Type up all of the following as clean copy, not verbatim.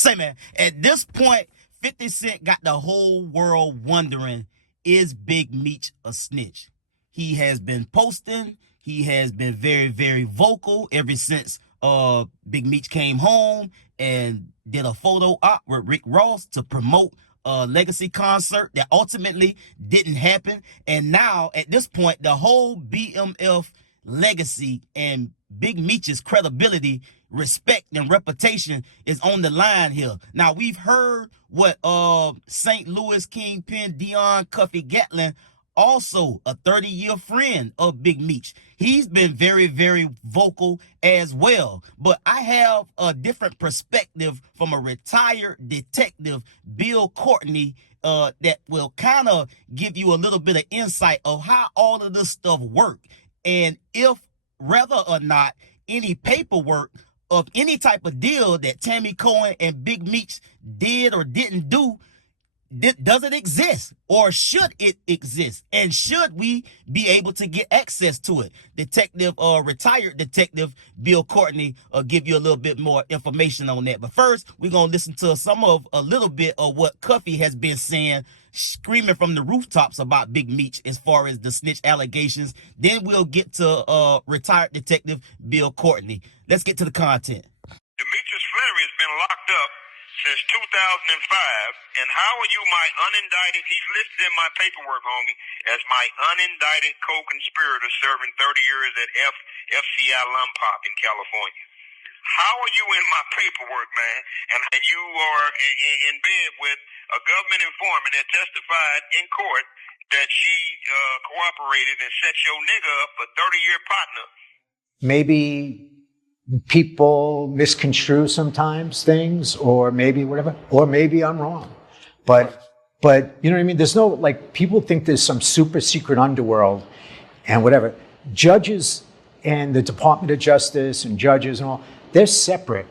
Say, man, at this point, 50 Cent got the whole world wondering, is Big Meech a snitch? He has been posting. He has been very, very vocal ever since Big Meech came home and did a photo op with Rick Ross to promote a legacy concert that ultimately didn't happen. And now, at this point, the whole BMF legacy and Big Meech's credibility, respect, and reputation is on the line here. Now, we've heard what St. Louis Kingpin Dion Cuffy Gatlin, also a 30-year friend of Big Meech, he's been very, very vocal as well. But I have a different perspective from a retired detective, Bill Courtney, that will kind of give you a little bit of insight of how all of this stuff works, and if whether or not any paperwork of any type of deal that Tammy Cohen and Big Meech did or didn't do, does it exist, or should it exist, and should we be able to get access to it? Retired detective Bill Courtney give you a little bit more information on that. But first, we're gonna listen to a little bit of what Cuffy has been saying, screaming from the rooftops about Big Meech as far as the snitch allegations. Then we'll get to retired detective Bill Courtney. Let's get to the content. Demetrius Fleury has been locked up since 2005, and how are you my unindicted, he's listed in my paperwork, homie, as my unindicted co-conspirator serving 30 years at FCI Lumpop in California. How are you in my paperwork, man, and you are in bed with a government informant that testified in court that she cooperated and set your nigga up, a 30-year partner? Maybe people misconstrue sometimes things, or maybe whatever, or maybe I'm wrong. But you know what I mean? There's no, like, people think there's some super secret underworld and whatever. Judges and the Department of Justice and judges and all, they're separate.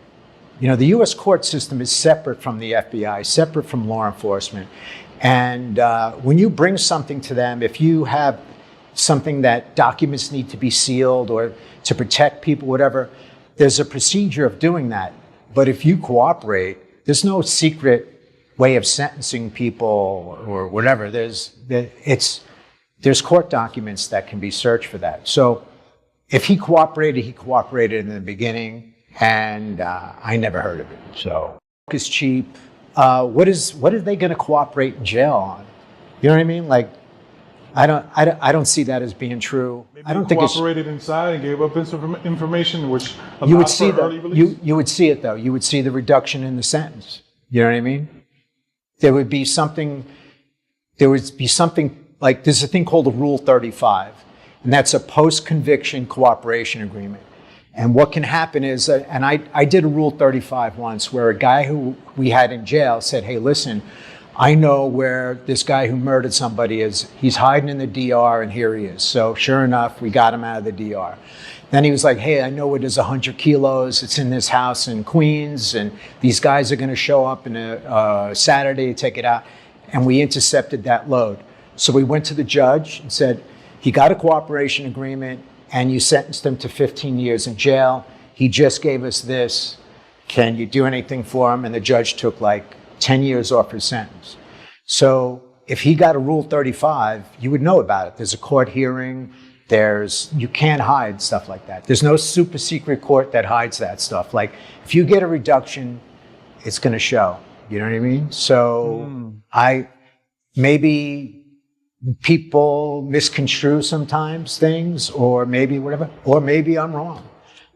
You know, the U.S. court system is separate from the FBI, separate from law enforcement. And when you bring something to them, if you have something that documents need to be sealed or to protect people, whatever, there's a procedure of doing that. But if you cooperate, there's no secret way of sentencing people or whatever. There's court documents that can be searched for that. So if he cooperated in the beginning, and I never heard of it. So it's cheap. What are they going to cooperate in jail on? You know what I mean? Like, I don't see that as being true. Maybe I don't he think cooperated inside and gave up information, which you would allowed see for early release. you would see it though. You would see the reduction in the sentence. You know what I mean? There would be something like, there's a thing called a Rule 35, and that's a post-conviction cooperation agreement. And what can happen is, and I did a Rule 35 once, where a guy who we had in jail said, hey, listen, I know where this guy who murdered somebody is. He's hiding in the DR, and here he is. So sure enough, we got him out of the DR. Then he was like, hey, I know where there's 100 kilos. It's in this house in Queens, and these guys are going to show up on a Saturday to take it out. And we intercepted that load. So we went to the judge and said, he got a cooperation agreement, and you sentenced him to 15 years in jail. He just gave us this. Can you do anything for him? And the judge took like 10 years off his sentence. So if he got a Rule 35, you would know about it. There's a court hearing. You can't hide stuff like that. There's no super secret court that hides that stuff. Like, if you get a reduction, it's going to show. You know what I mean? So maybe people misconstrue sometimes things, or maybe whatever, or maybe I'm wrong.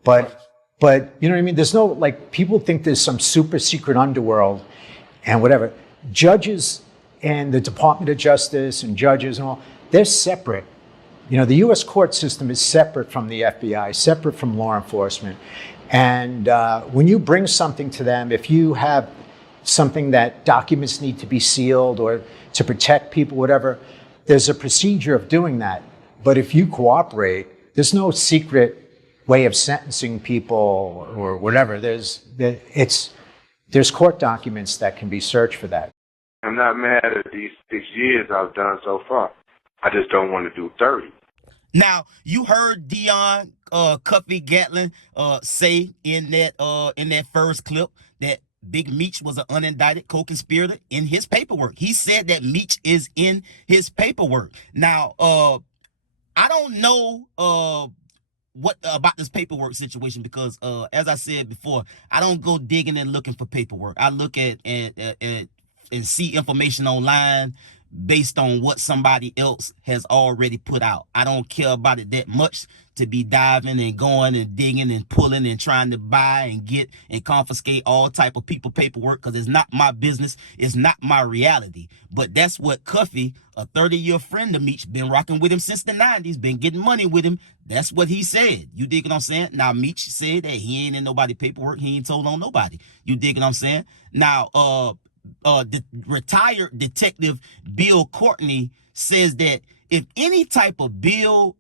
But you know what I mean? There's no, like, people think there's some super secret underworld and whatever. Judges and the Department of Justice and judges and all, they're separate. You know, the U.S. court system is separate from the FBI, separate from law enforcement. And when you bring something to them, if you have something that documents need to be sealed or to protect people, whatever, there's a procedure of doing that. But if you cooperate, there's no secret way of sentencing people or whatever. There's court documents that can be searched for that. I'm not mad at these 6 years I've done so far. I just don't want to do 30. Now, you heard Dion Cuffy Gatlin say in that first clip that Big Meech was an unindicted co-conspirator in his paperwork. He said that Meech is in his paperwork. Now, I don't know what about this paperwork situation because as I said before, I don't go digging and looking for paperwork. I look at and see information online based on what somebody else has already put out. I don't care about it that much to be diving and going and digging and pulling and trying to buy and get and confiscate all type of people paperwork because it's not my business. It's not my reality. But that's what Cuffy, a 30-year friend of Meech, been rocking with him since the 90s, been getting money with him. That's what he said. You dig what I'm saying? Now, Meech said that he ain't in nobody paperwork. He ain't told on nobody. You dig what I'm saying? Now, the retired detective Bill Courtney says that if any type of deal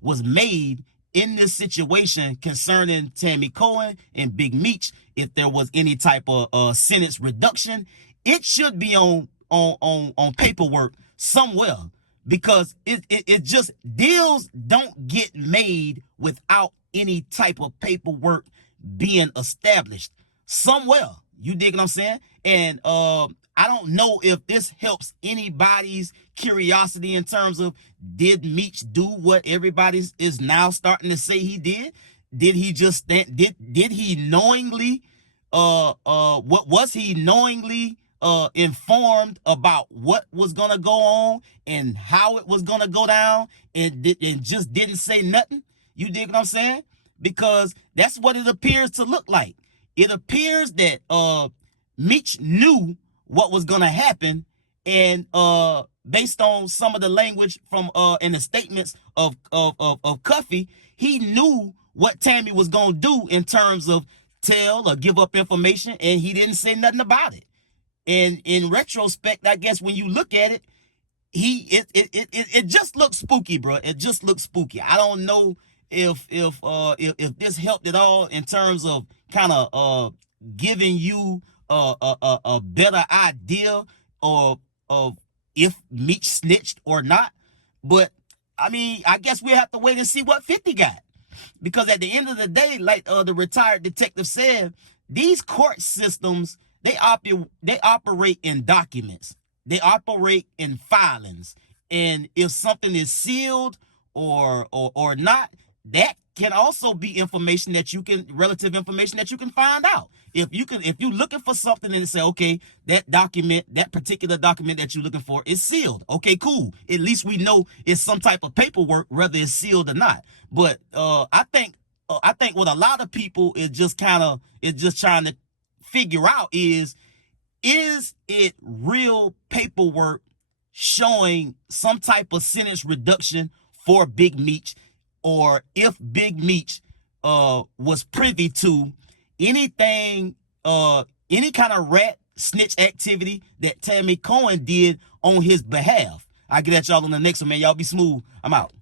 was made in this situation concerning Tammy Cohen and Big Meech, if there was any type of sentence reduction, it should be on paperwork somewhere, because it just, deals don't get made without any type of paperwork being established somewhere. You dig what I'm saying? And I don't know if this helps anybody's curiosity in terms of, did Meech do what everybody is now starting to say he did? Did he just stand, did he knowingly what was he knowingly informed about what was gonna go on and how it was gonna go down, and just didn't say nothing? You dig what I'm saying? Because that's what it appears to look like. It appears that Meech knew what was gonna happen, and based on some of the language from in the statements of Cuffy, he knew what Tammy was gonna do in terms of tell or give up information, and he didn't say nothing about it. And in retrospect, I guess when you look at it, it just looks spooky, bro. It just looks spooky. I don't know if this helped at all in terms of kind of giving you a better idea of if Meech snitched or not. But I mean, I guess we'll have to wait and see what 50 got, because at the end of the day, like the retired detective said, these court systems, they operate in documents. They operate in filings. And if something is sealed or not, that can also be information that you can, relative information that you can find out. If you're looking for something and say, okay, that particular document that you're looking for is sealed. Okay, cool. At least we know it's some type of paperwork, whether it's sealed or not. But I think what a lot of people is just trying to figure out is it real paperwork showing some type of sentence reduction for Big Meech, or if Big Meech was privy to anything, any kind of rat snitch activity that Tammy Cohen did on his behalf. I'll get at y'all on the next one, man. Y'all be smooth. I'm out.